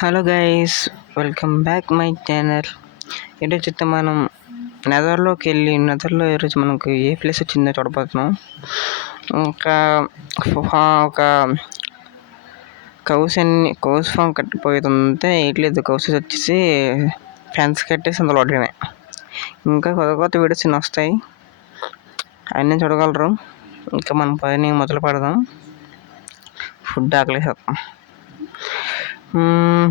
Hello guys, welcome back my channel. ఈరోజు అయితే మనం నెదర్లో ఈరోజు మనకు ఏ ప్లేస్ వచ్చిందో చూడబోతున్నాం. ఇంకా ఒక కౌస్ ఫామ్ కట్టిపోతుంటే వేయట్లేదు. కౌసెస్ వచ్చేసి ఫెన్స్ కట్టేసి అందులో పడమే. ఇంకా కొత్త వీడియోస్ వస్తాయి, అన్నీ చూడగలరు. ఇంకా మనం పని మొదలు పెడదాం. ఫుడ్ ఆకలేసేద్దాం.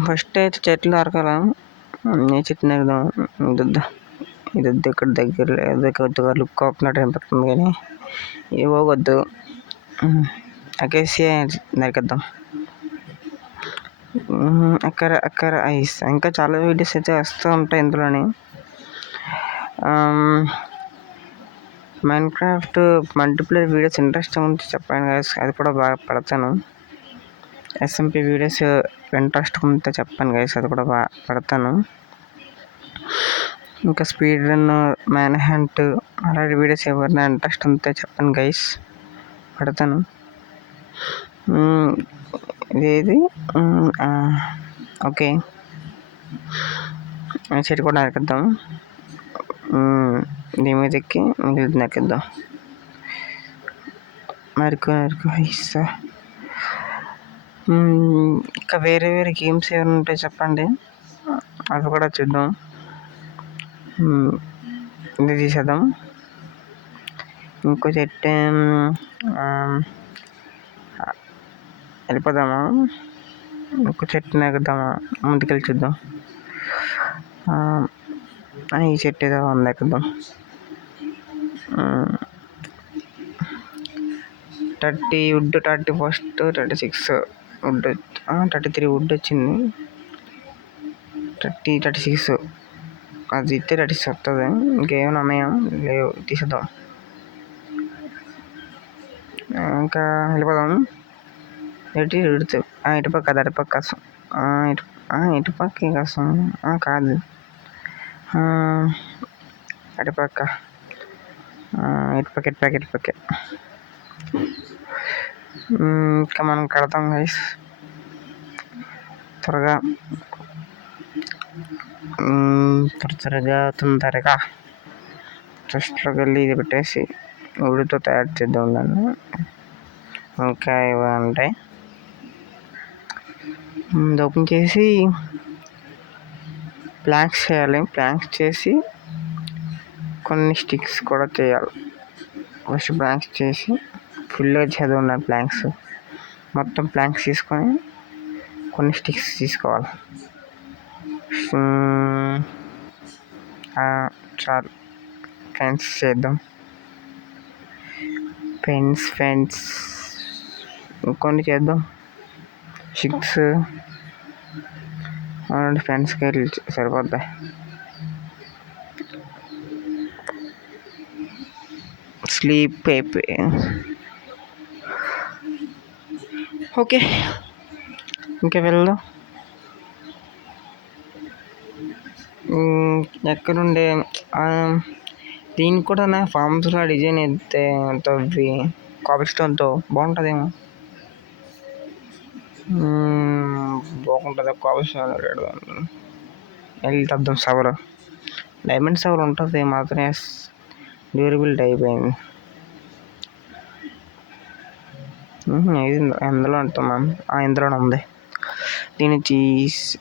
ఫస్ట్ అయితే చెట్లు నరకాల. ఏ చెట్టు నరకదాం? ఇది ఇక్కడ దగ్గర లేదు, కొద్దిగా లుక్ అవుతున్నట్టు అనిపిస్తుంది, కానీ ఇవ్వవద్దు. అకేసియా నరికేద్దాం. అక్కర ఐస్. ఇంకా చాలా వీడియోస్ అయితే వస్తూ ఉంటాయి ఇందులోని. మైన్క్రాఫ్ట్ మల్టీప్లేయర్ వీడియోస్ ఇంట్రెస్టింగ్ ఉంటే చెప్పండి గైస్, అది కూడా బాగా పెడతాను. SMP వీడియోస్ ఇంట్రెస్ట్ ఉంటే చెప్పండి గైస్, అది కూడా బాగా పెడతాను. ఇంకా స్పీడ్ రన్, మ్యాన్ హంట్ అలాంటి వీడియోస్ ఎవరైనా ఇంట్రెస్ట్ ఉంటే చెప్పండి గైస్, పెడతాను. ఇదేది ఓకే, చెట్టు కూడా నరికిద్దాం. దీని మీద ఎక్కి మిగిలింది నరికిద్దాం. నరుకు ఇస్తా. ఇంకా వేరే గేమ్స్ ఏమైనా ఉంటే చెప్పండి, అవి కూడా చూద్దాం. ఇది తీసేద్దాం. ఇంకో చెట్టు వెళ్ళిపోదామా? ఇంకో చెట్టు నరుకుదామా? ముందుకెళ్ళి చూద్దాం. ఈ చెట్టు ఏదో ఉంది, ఎక్కుదాం. 30 వుడ్, 31, 36 వుడ్, 33 వుడ్ వచ్చింది. 36 అది ఇస్తే 36 వస్తుంది. ఇంకేమైనా ఉన్నాయా? లేవు, తీసేద్దాం. ఇంకా వెళ్ళిపోదాం. ఇటుపక్క అది అటుపక్క కసం. ఇటుపక్క కసం కాదు, అటుపక్క ఇటుపక్క. ఇంకా మనం కడతాం గైస్, త్వరగా చెస్ట్లోకి వెళ్ళి ఇది పెట్టేసి ఉడితో తయారు చేద్దాం దాన్ని. ఇంకా ఇవ్వంటే ఓపెన్ చేసి ప్లాంక్స్ చేయాలి. ప్లాంక్స్ చేసి కొన్ని స్టిక్స్ కూడా చేయాలి. ఫస్ట్ ప్లాంక్స్ చేసి ఫుల్గా చదువున్నాను. మొత్తం ప్లాంక్స్ తీసుకొని కొన్ని స్టిక్స్ తీసుకోవాలి. చాలు, ఫెన్స్ చేద్దాం. ఫెన్స్ ఇంకొన్ని చేద్దాం. 6 ఫెన్స్కి సరిపోద్ది. స్లీప్ అయిపోయి ఓకే, ఇంకా వెళ్దాం. ఎక్కడుండే దీనికి కూడా నా ఫామ్స్లో డిజైన్ అయితే తవ్వి కాబుల్ స్టోన్తో బాగుంటుందేమో. బాగుంటుంది కాబుల్ స్టోన్. వెళ్ళి తద్దాం. సవర్ డైమండ్ సవర్ ఉంటుంది మాత్రమే, డ్యూరబిలిటీ అయిపోయింది. ఇది ఎందులో ఉంటున్నాం? ఇందులోనే ఉంది. దీన్ని తీసి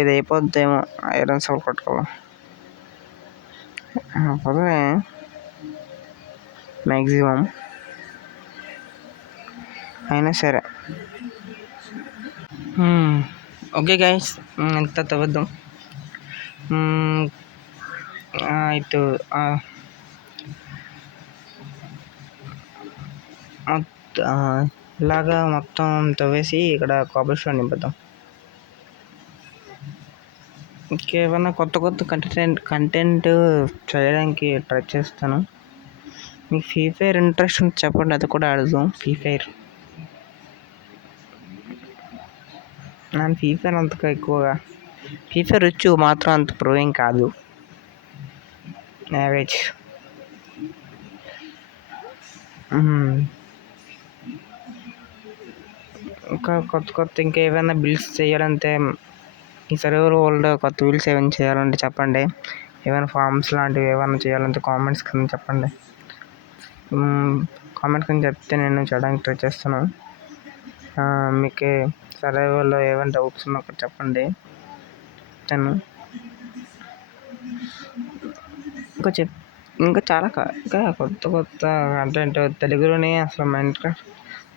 ఇది అయిపోద్దేమో. ఐరన్ సవర్ పట్టుకోవాలి. పోతే మ్యాక్సిమం అయినా సరే. ఓకే గైస్, ఎంత తవ్వద్దాం. ఇటు ఇలాగా మొత్తం తవ్వేసి ఇక్కడ కాబుల్ స్టోన్ నింపుదాం. ఇంకేమైనా కొత్త కంటెంట్ చేయడానికి ట్రై చేస్తాను. మీకు ఫ్రీ ఫైర్ ఇంట్రెస్ట్ ఉంటే చెప్పండి, అది కూడా ఆడదాం. ఫ్రీ ఫైర్ నేను అంతగా ఎక్కువగా ఫ్రీ ఫైర్ వచ్చు, మాత్రం అంత ప్రో ఏం కాదు, యావరేజ్. ఇంకా కొత్త ఇంకా ఏమైనా బిల్డ్స్ చేయాలంటే ఈ సర్వర్ వరల్డ్ కొత్త వీల్స్ ఏమైనా చేయాలంటే చెప్పండి. ఏమైనా ఫార్మ్స్ లాంటివి ఏమైనా చేయాలంటే కామెంట్స్ కింద చెప్పండి. కామెంట్ కింద చెప్తే నేను చేయడానికి ట్రై చేస్తాను. మీకు సర్వైవల్లో ఏమైనా డౌట్స్ ఉన్నా ఒకటి చెప్పండి. నేను ఇంకా చాలా ఇంకా కొత్త కొత్త కంటెంట్ తెలుగులోనే అసలు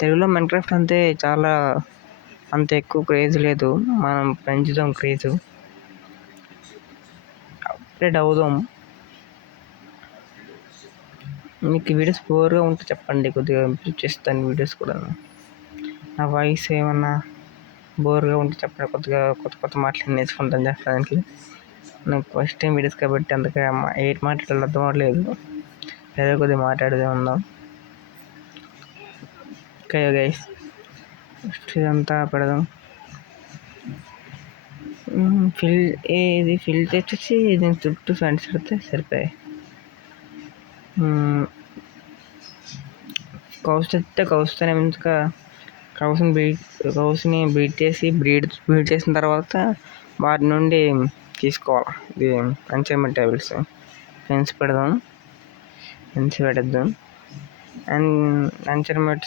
తెలుగులో మైన్క్రాఫ్ట్ అంత ఎక్కువ క్రేజ్ లేదు. మనం పెంచుదాం క్రేజ్, అప్డేట్ అవుదాం. మీకు వీడియోస్ బోర్గా ఉంటే చెప్పండి, కొద్దిగా ఇంప్రూవ్ చేస్తాను వీడియోస్ కూడా. నా వాయిస్ ఏమన్నా బోర్గా ఉంటే చెప్పండి, కొద్దిగా కొత్త కొత్త మాటలు నేర్చుకుంటాను చెప్పడానికి. నాకు ఫస్ట్ టైం వీడియోస్ కాబట్టి అందుకే ఏటి మాట్లాడాలో అర్థం అవ్వట్లేదు. ఏదో కొద్దిగా మాట్లాడదే ఉందాం. ఓకే గైస్, ఫస్ట్ ఇదంతా పెడదాం. ఇది ఫిల్ చేసేసి దీని చుట్టూ ఫ్యాన్స్ పెడితే సరిపోయాయి. కౌస్ తెస్తే కౌస్తోనే మంచిగా కౌస్ని బ్రీడ్ చేసిన తర్వాత వాటి నుండి తీసుకోవాలి. ఇది ఎంచర్మెంట్ టేబుల్స్ ఫెన్స్ పెట్టేద్దాం. అండ్ ఎంచర్మెంట్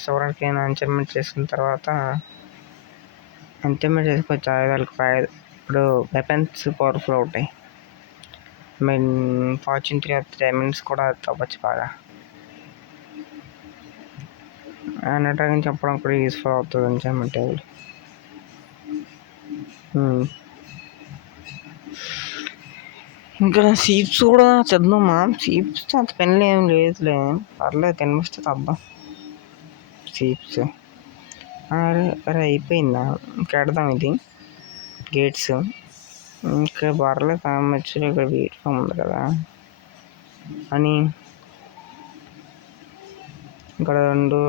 చేసుకున్న తర్వాత ఎంచర్మెంట్ చేసుకోవచ్చు ఆయుధాలకు. ఇప్పుడు వెపన్స్ పవర్ఫుల్ అవుతాయి. ఫార్చ్యూన్ 3 డైమండ్స్ కూడా తవ్వచ్చు బాగా. అన్నట్టు చెప్పడం కూడా యూస్ఫుల్ అవుతుంది ఎంచర్మెంట్ టేబుల్. ఇంకా సీప్స్ కూడా చదువుమా. సీప్స్ అంత పెన్లు ఏం లేదులే, పర్లేదు కనిపిస్తే తద్దాం సీప్స్. అరే అయిపోయిందా? కడదాం ఇది గేట్స్. ఇంకా పర్లేదు కావచ్చు, ఇక్కడ వెయిట్ ఫామ్ ఉంది కదా అని. ఇక్కడ 2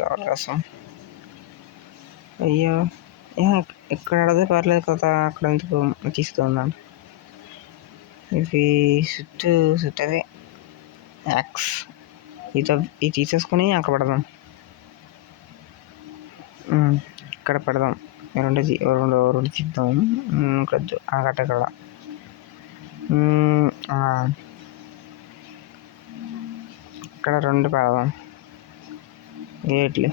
కావాలి కోసం. అయ్యో ఇక్కడ అడితే పర్లేదు కదా, అక్కడ ఎందుకు తీసుకుందాం. ఇది చుట్టూ యాక్స్ ఇది తీసేసుకొని అక్కడ పెడదాం. ఇక్కడ పెడదాం. రెండు తీద్దాం. అక్కడ ఇక్కడ 2 పెడదాం గేట్లు.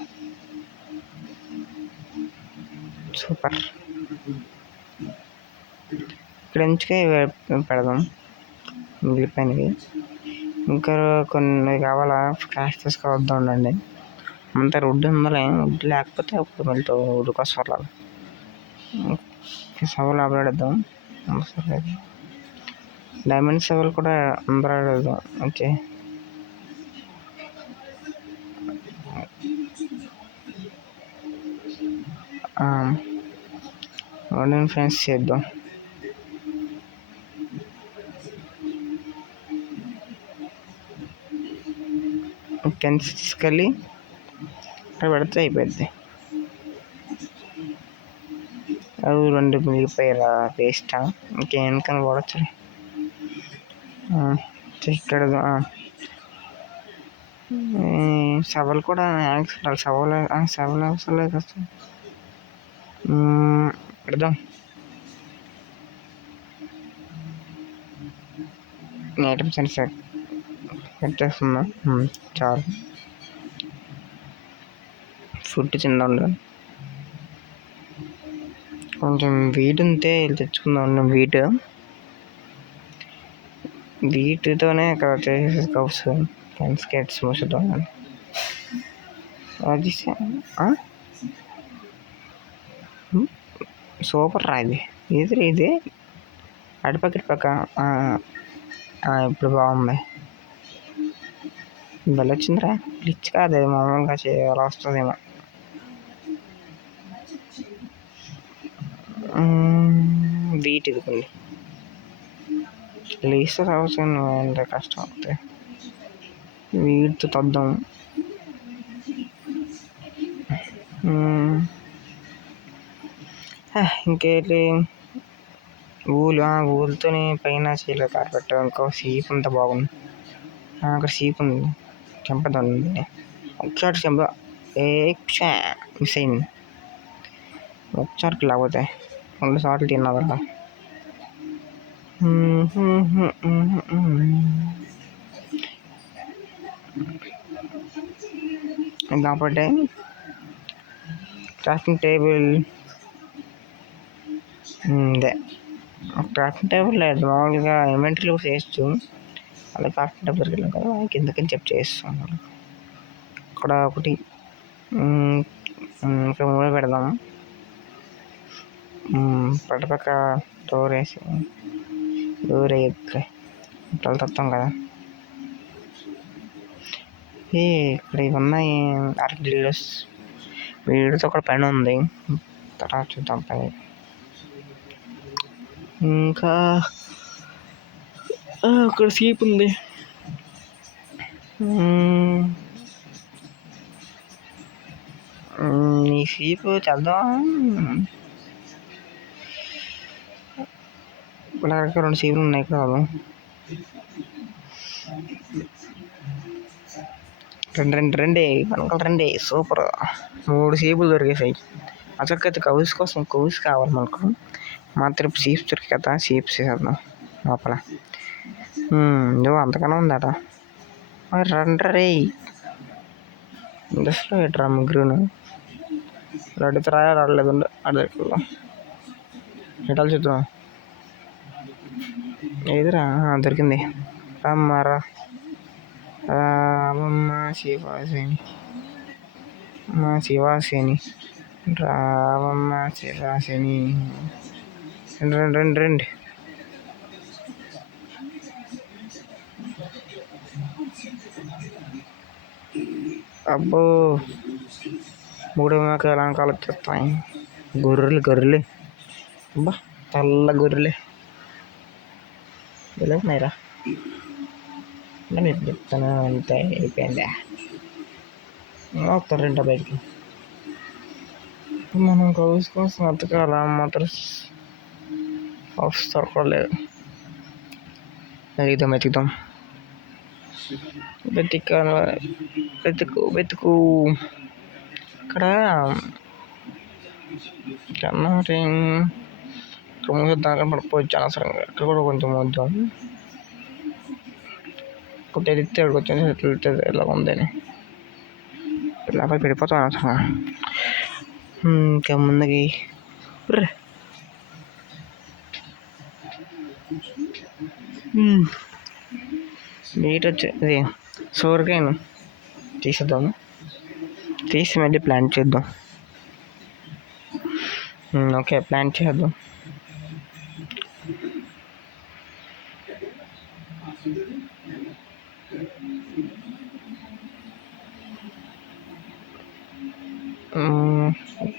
సూపర్. ఇక్కడ ఎంచుకే పెడదాం మిగిలిపోయినవి. ఇంకా కొన్ని కావాలా, క్రాష్ తీసుకొద్దాం ఉండండి. అంత వుడ్ ఉందలే, వుడ్ లేకపోతే అప్పుడు మళ్ళీ వుడ్ కోసం సవాలు ఆపడేద్దాం. డైమండ్ సవాలు కూడా ఆపడేద్దాం. ఓకే, ఆన్లైన్ ఫ్రెండ్స్ చేద్దాం. పెన్స్ తీసుకెళ్ళి అక్కడ పెడితే అయిపోద్ది. అవి 2 మిగిలిపోయారా వేస్టా? ఇంకేం వాడచ్చు. ఇక్కడ సవాలు కూడా సవాలు అవసరం లేదు కదా. పెడదాం. ఐటమ్స్ అని పెట్టేస్తున్నా చాలు. ఫుడ్ చిన్న ఉండాలి. కొంచెం వీట్ ఉంటే తెచ్చుకుందాం. వీటితోనే ఇక్కడ చేసేసుకోవచ్చు. స్కెట్స్ మూసుతో అది సూపర్ రా. ఇది అటుపక్కటి పక్క ఇప్పుడు బాగుంది. బెల్ వచ్చిందిరా. గ్లిచ్ కాదు, మామూలుగా చేయాలి వస్తుందేమో. వీట్ ఇదిగోండి. లీస్ట్ రావచ్చు, ఎంత కష్టం అవుతాయి. వీటితో తద్దాం. ఇంకేంటి ఊలుతోని పైన చేయలేదు కార్పెట్. ఇంకో సీప్ అంతా బాగుంది. అక్కడ సీప్ ఉంది, చంపదండి. ఒకసారి మిస్ అయింది. ఒకసారికి లేకపోతే రెండు సార్లు తిన్నదా. కాబట్టి క్రాఫ్టింగ్ టేబుల్ అదే క్రాఫ్టింగ్ టేబుల్ లేదు, మామూలుగా ఇన్వెంటరీలో కూడా చేయొచ్చు. అలా క్రాఫ్టింగ్ టేబుల్ వెళ్ళాం కదా, కిందకి చెప్పి చేస్తాం. ఇక్కడ ఒకటి ఇక్కడ మూడు పెడదాం. పక్కపక్క డోర్ వేసి డోర్ వేయట్లే ఇట్లా తత్తాం కదా. ఇక్కడ ఇవన్నీ ఆర్కిడిల్స్ వీడితో ఒక పైన ఉంది, తర్వాత చూద్దాం పని. ఇంకా అక్కడ సీప్ ఉంది. ఈ సీప్ చేద్దాం. ఇక్కడ రెండు సీపులు ఉన్నాయి కాదు, రెండే మనకు రెండే సూపర్. 3 సీపులు దొరికేసాయి. అసలుకైతే కౌస్ కోసం కౌస్ కావాలి మనకు. మాత్రం సీప్స్ దొరికాయి కదా, సీప్స్ చేద్దాం లోపల. నువ్వు అంతకన్నా ఉందట. మరి రండ్రే ఇండస్ట్రీలో పెట్టరా ముగ్గురును. అడిగితే రాలేదు అడిగి ఎటాలు చూద్దాం. ఏదిరా దొరికింది. రమ్మారా రామమ్మ శివాసేని, మా శివాసేని రామమ్మ శివాసేని. రెండు అబ్బో 3 మాకు అలంకాలు వచ్చేస్తాయి. గొర్రెలు అబ్బా తెల్ల గొర్రెలే వెళ్ళినాయిరా. నేను చెప్తాను అంతే అయిపోయిందా. వస్తారంట బయటికి. మనం కౌస్ కోసం అతకాల మాత్రం దొరకలేదు. వెతుకుదాం వెతుకు. ఇక్కడ దాకా పడిపోవచ్చు అనవసరంగా. ఇక్కడ కూడా కొంచెం వద్దాం. తెలిస్తే కొంచెం ఎలా ఉందని లోపల పెడిపోతాం అనవసరంగా. ఇంకా ముందుకి నీట్ వచ్చేది. సోరకాయను తీసేద్దాము, తీసి మళ్ళీ ప్లాంట్ చేద్దాం. ఓకే ప్లాంట్ చేద్దాం.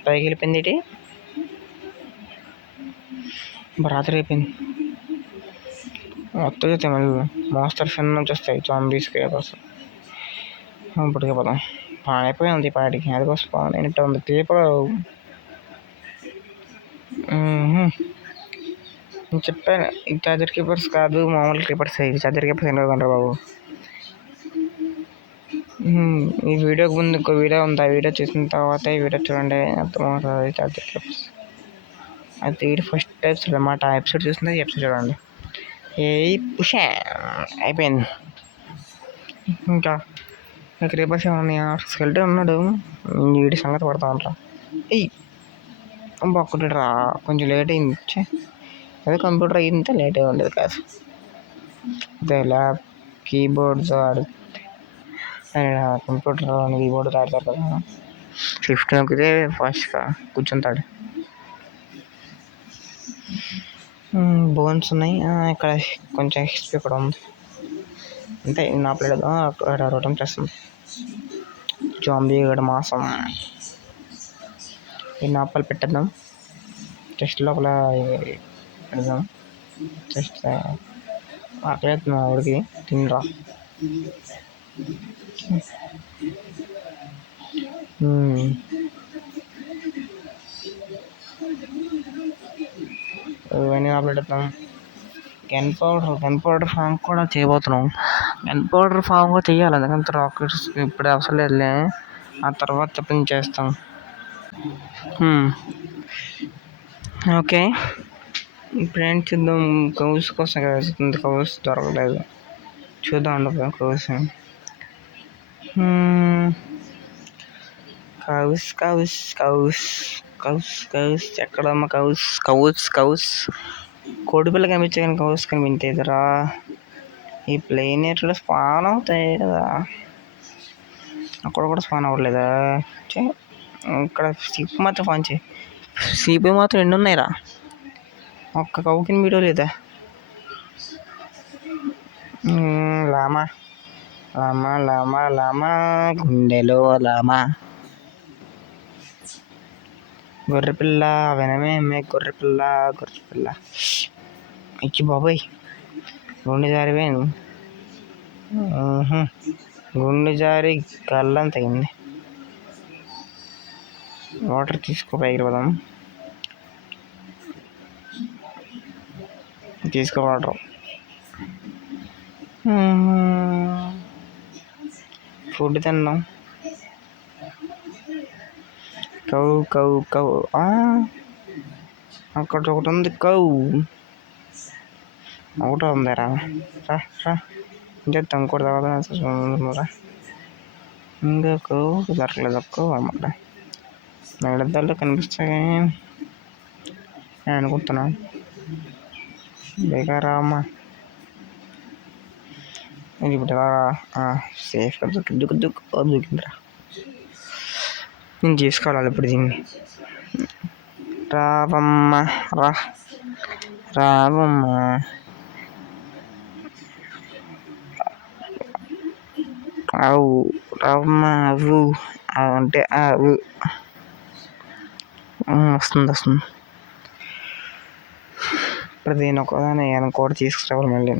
పైకి వెళ్ళిపోయింది ఏంటి, రాత్రి అయిపోయింది. వస్తాయి మళ్ళీ మోస్తరు చిన్న నుంచి వస్తాయి జాంబీస్కి కోసం. ఇప్పటికే పోదాం. అయిపోయింది పాటికి, అది కోసం పోయినట్టు ఉంది. పేపర్ చెప్పాను, ఈ చార్జర్ కీపర్స్ కాదు మామూలు కీపర్స్. ఇవి చార్జర్ కీపర్స్ ఎందుకు కొంటారు బాబు. ఈ వీడియోకి ముందు ఇంకో వీడియో ఉంది, ఆ వీడియో చూసిన తర్వాత ఈ వీడియో చూడండి, అర్థమవుతుంది చార్జర్ కీపర్స్. అది వీడియో ఫస్ట్ ఎపిసోడ్ అన్నమాట. ఆ ఎపిసోడ్ చూసింది ఈ ఎపిసోడ్ చూడండి. పుషా అయిపోయింది. ఇంకా క్రీపర్స్ ఏమన్నా స్కెల్టన్ ఉన్నాడు, వీడి సంగతి పడతా ఉంటా. ఒక్కటిరా కొంచెం లేట్ అయింది. అదే కంప్యూటర్ అయింది లేట్ అయి ఉండేది కాదు. అదే ల్యాబ్ కీబోర్డ్స్ కంప్యూటర్ కీబోర్డ్ ఆడతారు కదా, షిఫ్ట్ నొక్కితే ఫాస్ట్గా కూర్చుంటాడు. బోన్స్ ఉన్నాయి ఇక్కడ, కొంచెం హిస్టరీ కూడా ఉంది. అంటే నా ప్లేట్ అక్కడ రోటం చేస్తుంది. జాంబీ గడ మాసం ఈ నాపలు పెట్టేద్దాం. చెస్ట్ లోపల పెడదాం. చెస్ట్ ఆకలి ఉడికి తినరా. ఇవన్నీ పెడతాం. గన్ పౌడర్ ఫామ్ కూడా చేయబోతున్నాం. గన్ పౌడర్ ఫామ్ కూడా చేయాలి, ఎందుకంటే రాకెట్స్ ఇప్పుడు అవసరం లేదులే, ఆ తర్వాత చెప్పింది చేస్తాం. ఓకే, ఇప్పుడు ఏంటి చూద్దాం. కౌస్ కోసం కదా కౌస్ దొరకలేదు. చూద్దాం ఉండదు cows. Cows cows cows cows cows ఎక్కడమ్మా కౌస్ కౌస్ కౌస్ కోడిపిల్ల కనిపించే కానీ కౌస్ కనిపించేదిరా. ఈ ప్లేన్ ఎట్లా స్పాన్ అవుతాయి కదా, అక్కడ కూడా స్పాన్ అవ్వట్లేదా. ఇక్కడ సీప్ మాత్రం ఫాన్ చేయి. సీపీ మాత్రం ఎన్ని ఉన్నాయిరా, ఒక్క కౌకిన వీడియో లేదా. లామా లామా లామా లామా గుండెలో లామా. గొర్రెపిల్ల వినమే గొర్రెపిల్ల గొర్రెపిల్ల. ఇచ్చి బాబాయ్ గుండె జారిపోయింది. గుండె జారి గల్లం తగింది. వాటర్ తీసుకో పైకి పోదాం. తీసుకో వాటర్. ఫుడ్ తిన్నాం. కౌ కౌ కౌ అక్కడ ఒకటి ఉంది కౌ. ఒకటి ఉందిరా, రా రా చెప్తాం ఇంకోటి తర్వాత. ఇంకా కౌ దొరకలేదు. కౌ అన్నమాట. నడదాల్లో కనిపిస్తాయి నేను అనుకుంటున్నాను. బేగారా అమ్మ ఇప్పుడు సేఫ్గా దూకిందిరా. నేను చేసుకోవాలి ఇప్పుడు దీన్ని. రావమ్మ రావమ్మ అవు రావమ్మ అవు అంటే అవు వస్తుంది. ఇప్పుడు దీని ఒకదాన్ని కూడా తీసుకురావాలి మళ్ళీ.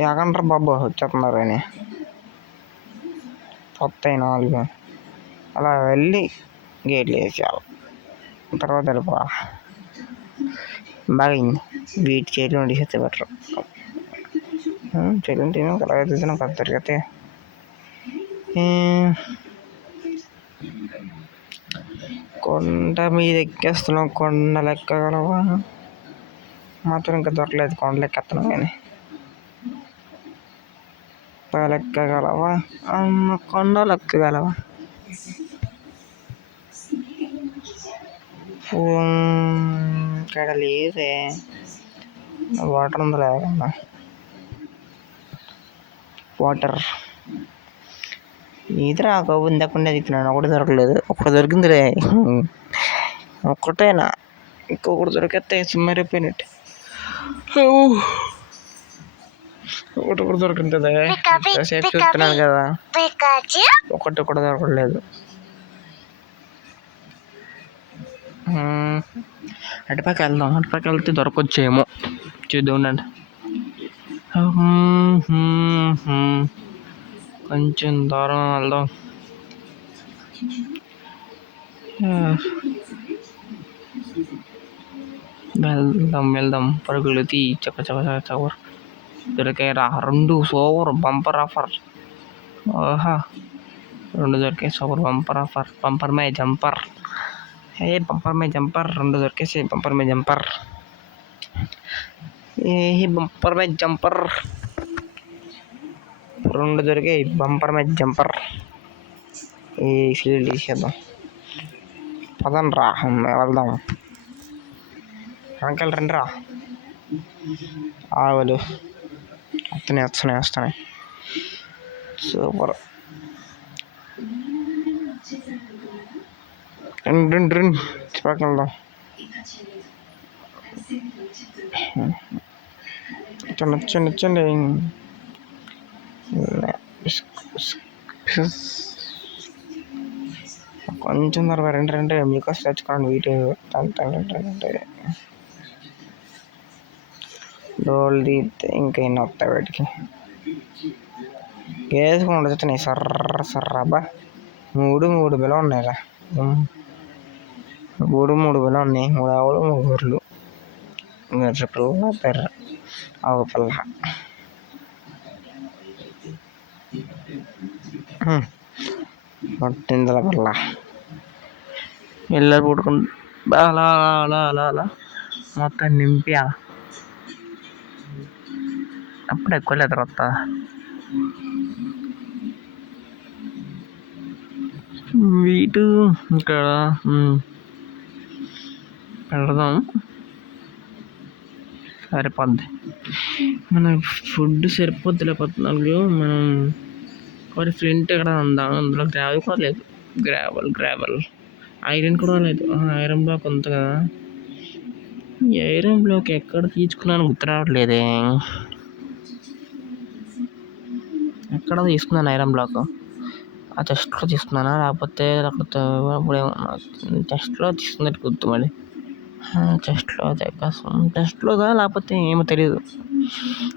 ఎగంటారు బాబు వచ్చేస్తున్నారు అని వస్తాయి 4 అలా వెళ్ళి గేట్లు వేసేయాలి. తర్వాత వెళ్ళిపో బాగా వీటి చేతులు వండిసేస్తే బెటర్. చేతులు తిన అలా తిన పెద్ద తిరిగితే కొండ మీద ఎక్కేస్తున్నాం. కొండలు ఎక్కగలవా మాత్రం ఇంకా దొరకలేదు. కొండలు ఎక్కేస్తున్నాం కానీ ఎక్కగలవా కొండలు ఎక్కగలవా. ఇక్కడ లేదే వాటర్ ఉంది లేకుండా. వాటర్ ఈతరా కవ్వు ఇందాకుండా ఎత్తున్నాను. ఒకటి దొరకలేదు. ఒకటి దొరికిందిరే, ఒక్కటేనా. ఇంకొకటి దొరికితే సుమ్మరిపోయినట్టు. ఒకటి దొరికింది సేఫ్ చూస్తున్నాను కదా. ఒకటి కూడా దొరకలేదు. అటుపక్క వెళ్దాం. అటుపక్క వెళ్తే దొరకొచ్చేమో చూద్దాం ఉండండి. కొంచెం దూరం వెళ్దాం పరుగులు తీ చక్క దొరికాయరా 2 సూపర్ బంపర్ ఆఫర్. ఓహా 2 దొరికాయి సూపర్ బంపర్ ఆఫర్. బంపర్ మే జంపర్. బంపర్ మే జంపర్ 2 దొరికేసి బంపర్ మే జంపర్. బంపర్ మే జంపర్ 2 దొరికాయి. బంపర్ మే జంపర్. ఈ ఫీల్డ్ తీసేద్దాం పదండి రా వెళ్దాం. అంకల్ రండి రా. ఆవులు వస్తున్నాయి. సూపర్. రండి చెప్పక వెళ్దాం. నచ్చండి. కొంచెం త్వరగా రండి మీకోసం తెచ్చుకోండి. వీటి డోల్ తీస్తే ఇంకా ఎన్ని వస్తాయి వాటికి. వేసుకుంటూ వచ్చినాయి సర్రబ్బా. 3 బిలో ఉన్నాయిరా. 3 బిలో ఉన్నాయి. 3 ఆవులు 3 గొర్రెలు. గొర్రె పిల్ల పెర్ర ఆవు పిల్ల. పట్టిందల పిల్ల వెళ్ళాలి పుట్టుకుంటు అలా అలా అలా అలా అలా మొత్తం నింపేయాలి. అప్పుడు ఎక్కువ లెదర్ వస్తా వీటు ఇక్కడ పెడదాం. సరిపోద్ది మన ఫుడ్ సరిపోద్దిలే 14. మనం మరి ఫ్లింట్ ఎక్కడ ఉందాం, అందులో గ్రావెల్ కూడా లేదు. గ్రావెల్ ఐరన్ కూడా లేదు. ఐరన్ బ్లాక్ ఉంది కదా, ఈ ఐరన్ బ్లాక్ ఎక్కడ తీసుకున్నాను గుర్తు రావట్లేదే. ఎక్కడ తీసుకున్నాను ఐరన్ బ్లాక్? ఆ చెస్ట్లో తీసుకున్నానా, లేకపోతే అక్కడ చెస్ట్లో తీసుకున్నట్టు గుర్తు. మళ్ళీ చెస్ట్లోదా లేకపోతే ఏమో తెలియదు.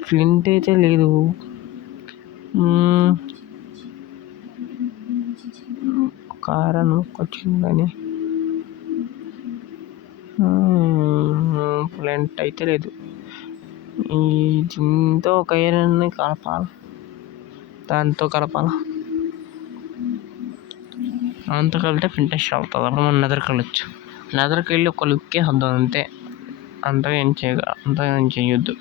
ఫ్లింట్ అయితే లేదు. కారం వచ్చిందని ఫ్లింట్ అయితే లేదు. ఈ దీంతో ఒక ఐరన్ని కలపాలి, దాంతో కలపాలి. దాంతో కలిపితే ఫింటెస్ట్ అవుతుంది. అప్పుడు మనం నెదర్కి వెళ్ళొచ్చు. నెదర్కి వెళ్ళి ఒక లుక్కే వద్దాం అంతే. అంతగా ఏం చేయొద్దు.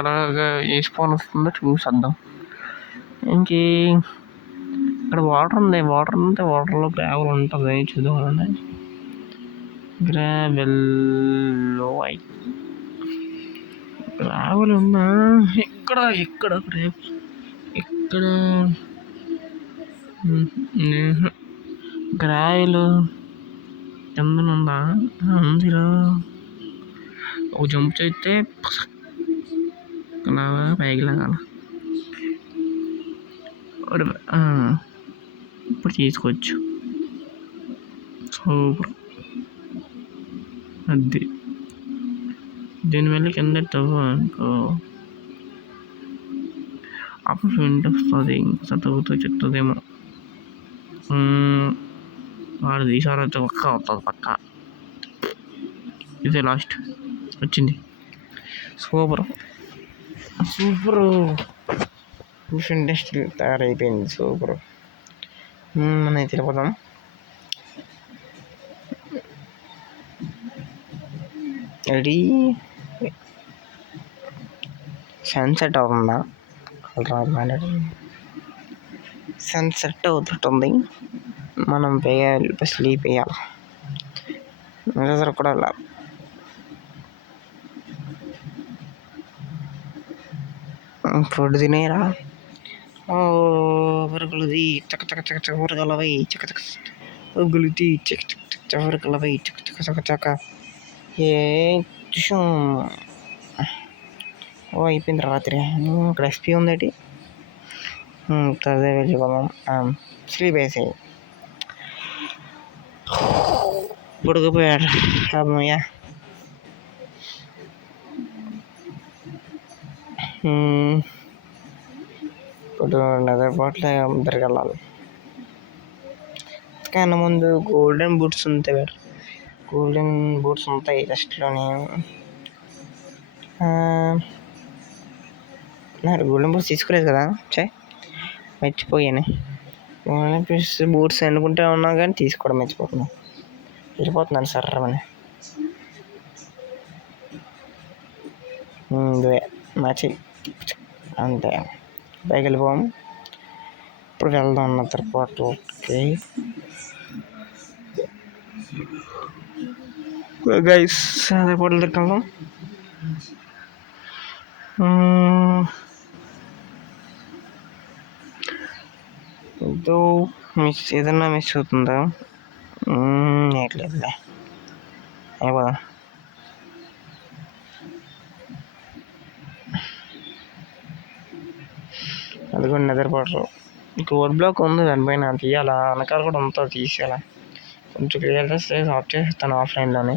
అలాగా ఏ స్పాన్ వస్తుందో చూసేద్దాం. ఇంకే ఇక్కడ వాటర్ ఉంది. వాటర్లో గ్రావెల్ ఉంటుంది. చూద్దామని గ్రావెల్ ఉన్నా ఇక్కడ గ్రావెల్ కిందనుందా? ఉందిరా. ఒక జంప్ చేస్తే పైకి లాగాల. ఇప్పుడు తీసుకోవచ్చు. సూపర్. అది దీనివల్ల కింద అనుకో అప్పుడు ఫ్లింట్ వస్తుంది. ఇంకా తగ్గుతూ చెప్తుందేమో. వాడిది ఈసారి అయితే పక్క. ఇదే లాస్ట్ వచ్చింది. సూపర్ ఇండస్ట్రీ తయారైపోయింది. సూపర్. మనం వెళ్ళిపోదాం. రెడీ. సన్సెట్ అవుతుందా? సన్సెట్ అవుతుంటుంది. మనం స్లీప్ వేయాలి. నిద్ర కూడా వెళ్ళాలి. ఫుడ్ తినేరా. పరుగులది చక్క చక్క చక్క చక్క ఊరగలవై చక్క చక్క ఉగులుతి చక్క చక్క చక్క ఊరగలవై చక్క చక్క చక్క చక్క. అయిపోయింది రాత్రి. ఇక్కడ ఎస్పీ ఉందేటి. అదే వెళ్ళిపోదాం. స్లీప్ వేసేయి. పొడుగుపోయాడు అమ్మయ్య. ఇప్పుడు నెదర్ బాట్లో ఇద్దరికి వెళ్ళాలి. కానీ ముందు గోల్డెన్ బూట్స్ ఉంటాయి. జస్ట్లోని గోల్డెన్ బూట్స్ తీసుకోలేదు కదా. మర్చిపోయాను. బూట్స్ అనుకుంటా ఉన్నా కానీ తీసుకోవడం వెళ్ళిపోతున్నాను సర్రమని. మర్చి అంతే. పైకి వెళ్ళిపోము. ఇప్పుడు వెళ్దాం అన్నతో పాటు. ఓకే గైస్, అదే పాటలు తిరుగుతాం. ఏదన్నా మిస్ అవుతుందా? ఏట్లేదులే, అయిపోదా. అది కూడా నిద్రపోవడం. కోడ్ బ్లాక్ ఉంది, దానిపైన తీయాలా. వెనకాల కూడా అంతా తీసేయాలా. కొంచెం క్లియర్ చేస్తే ఆఫ్ చేస్తాను ఆఫ్లైన్లోనే.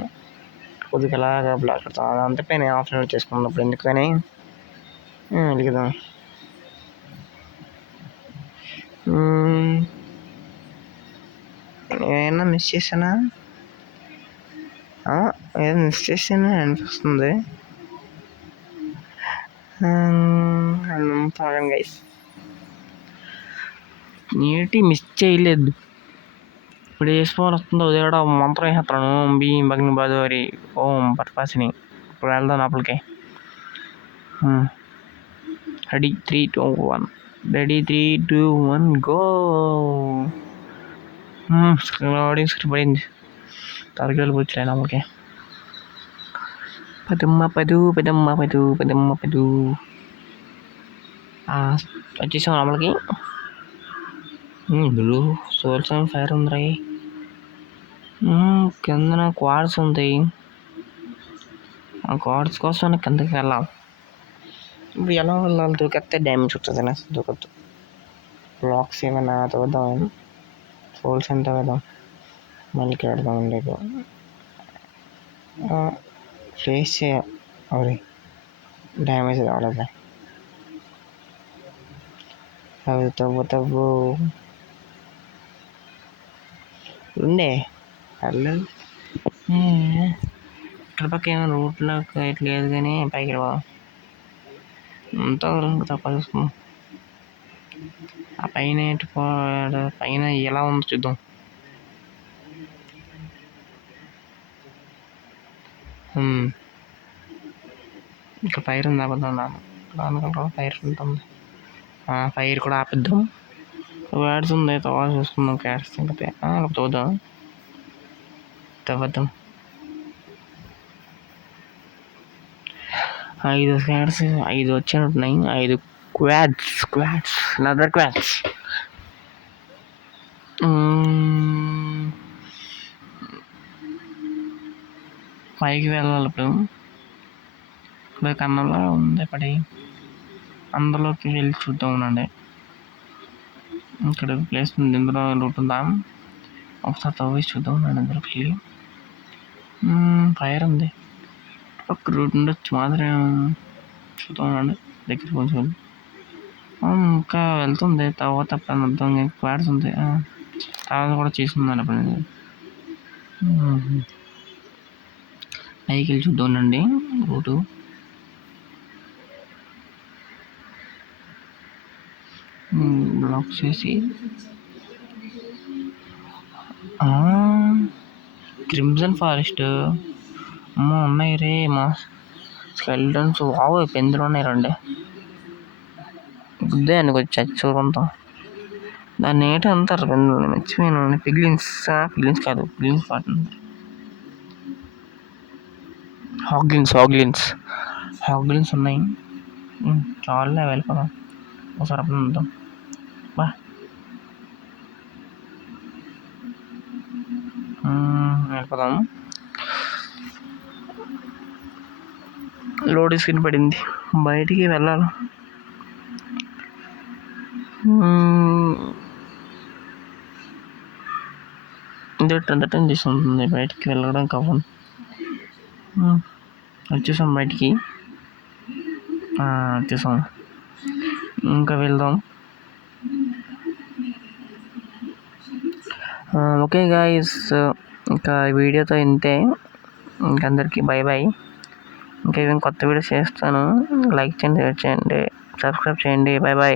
కొద్దిగా అలాగా బ్లాక్ పెడతాను. అంతపైన ఆఫ్లైన్లో చేసుకున్నప్పుడు ఎందుకని వెలిగిద్దాం. ఏమైనా మిస్ చేశానా? ఏదో మిస్ చేశాను అనిపిస్తుంది. తాగండి గైస్. ఏంటి మిస్ చేయలేదు. ఇప్పుడు వేసుకోవాలి వస్తుందో దేవుడా మంత్రం వేసేస్తాను. ఓం భీం భగ్ని బాధోరి ఓం పర్పాసిని. ఇప్పుడు వెళ్దాం లోపలికి. Ready 3, 2, 1. Ready 3, 2, 1 go. Loading screen పడింది. తరగతి వచ్చాయి లోపలికి. పదమ్మ పదు వచ్చేసాం లోపలికి. బ్లూ సోల్స్ అండ్ ఫైర్ ఉంది. కిందన క్వాడ్స్ ఉంది. ఆ క్వాడ్స్ కోసం కిందకి వెళ్ళాలి. ఇప్పుడు ఎలా వెళ్ళాలి? దూకెత్తే డ్యామేజ్ వస్తుంది. దూకొద్దు. బ్లాక్స్ ఏమైనా చూద్దాం. సోల్స్ ఎంత కదా మళ్ళీ ఇక్కడ పెడదాం. లేదు ఫేస్ చేయాలి. డ్యామేజ్ రావట్లేదు. అవి తవ్వు ఉండే వెళ్ళదు. ఇక్కడ పక్క ఏమైనా రూట్లో లేదు కానీ పైకి అంతా తప్పేసుకున్నాం. ఆ పైన పైన ఎలా ఉందో చూద్దాం. ఇక్కడ ఫైర్ ఉంది. అబద్ధం దానికంటే ఫైర్ ఉంటుంది. ఫైర్ కూడా ఆపిద్దాం. వ్యాడ్స్ ఉంది. తర్వాత చూసుకుందాం. క్యాట్స్ తింటే తవ్వుదాం. తవ్వద్దాం. 5 క్యాట్స్ 5 వచ్చినట్టున్నాయి. 5 quads leather quads. పైకి వెళ్ళాలి. ఇప్పుడు కన్నంలో ఉంది. పడి అందులోకి వెళ్ళి చూద్దాం. ఉండండి. ఇక్కడ ప్లేస్ ఉంది. ఇందులో రూట్ ఉందా ఒకసారి తవ్వేసి చూద్దాం. ఉండండి. ఇందులోకి ఫైర్ ఉంది. ఒక రూట్ ఉండొచ్చు మాత్రం చూద్దాం. ఉండండి. దగ్గర కొంచెం ఇంకా వెళ్తుంది. తర్వాత అర్థం క్వాడ్స్ ఉంది. తర్వాత కూడా చేసుకుందాను. అప్పుడు పైకి వెళ్ళి చూద్దాం. ఉండండి. రూటు బ్లాక్ చేసి క్రిమ్సన్ ఫారెస్ట్ ఉన్నాయి రే. మా స్కెల్టన్స్ పెందులు ఉన్నాయి. రండి గుద్దే అని కొంచెం చచ్చూరంతా. దాన్ని ఏంటి అంటారు? పెందులు మర్చిపోయాను. పిగ్లిన్స్ కాదు. పిగ్లిన్స్ పాట హాగ్లిన్స్ ఉన్నాయి. చాలా వెళ్ళిపోదాం. ఒకసారి అప్పుడు ఉందాం. వెళ్ళిపోదాం. లోడింగ్ స్క్రీన్ పడింది. బయటికి వెళ్ళాలి. ఎంత టైం తీసుకుంటుంది బయటికి వెళ్ళడం? కావాలి. వచ్చేసాం బయటికి. వచ్చేసాం. ఇంకా వెళ్దాం. ఓకే గాయ్స్, ఇంకా వీడియోతో ఇంతే. ఇంకందరికీ బై. ఇంకా ఏమైనా కొత్త వీడియోస్ చేస్తాను. లైక్ చేయండి, షేర్ చేయండి, సబ్స్క్రైబ్ చేయండి. బై.